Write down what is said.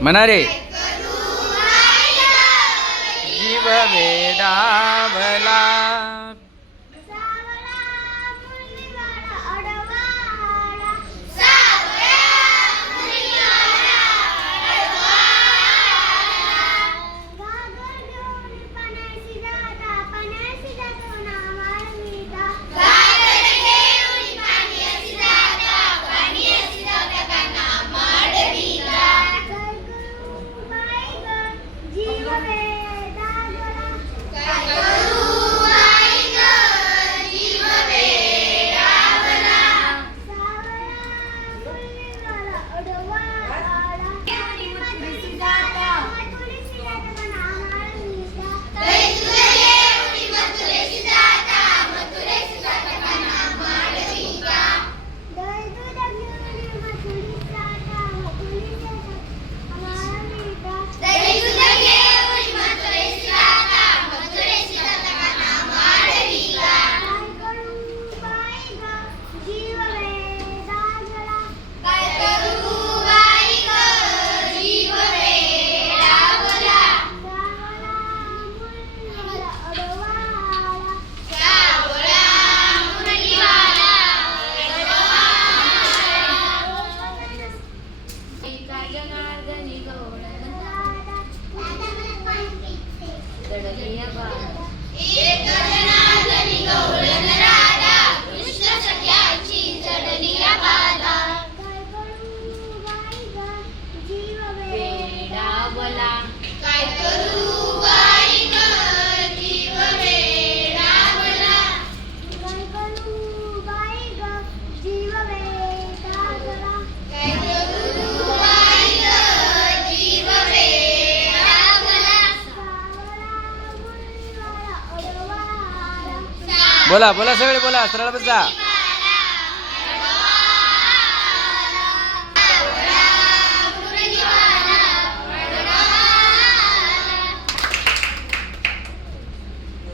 મનારે જીવ વેડા एक जनाद निको हुल नरादा, उस्ता सक्याइची पादा गाई परू गाई जीव बेडा बोला बोला सगळे बोला सरळ बसा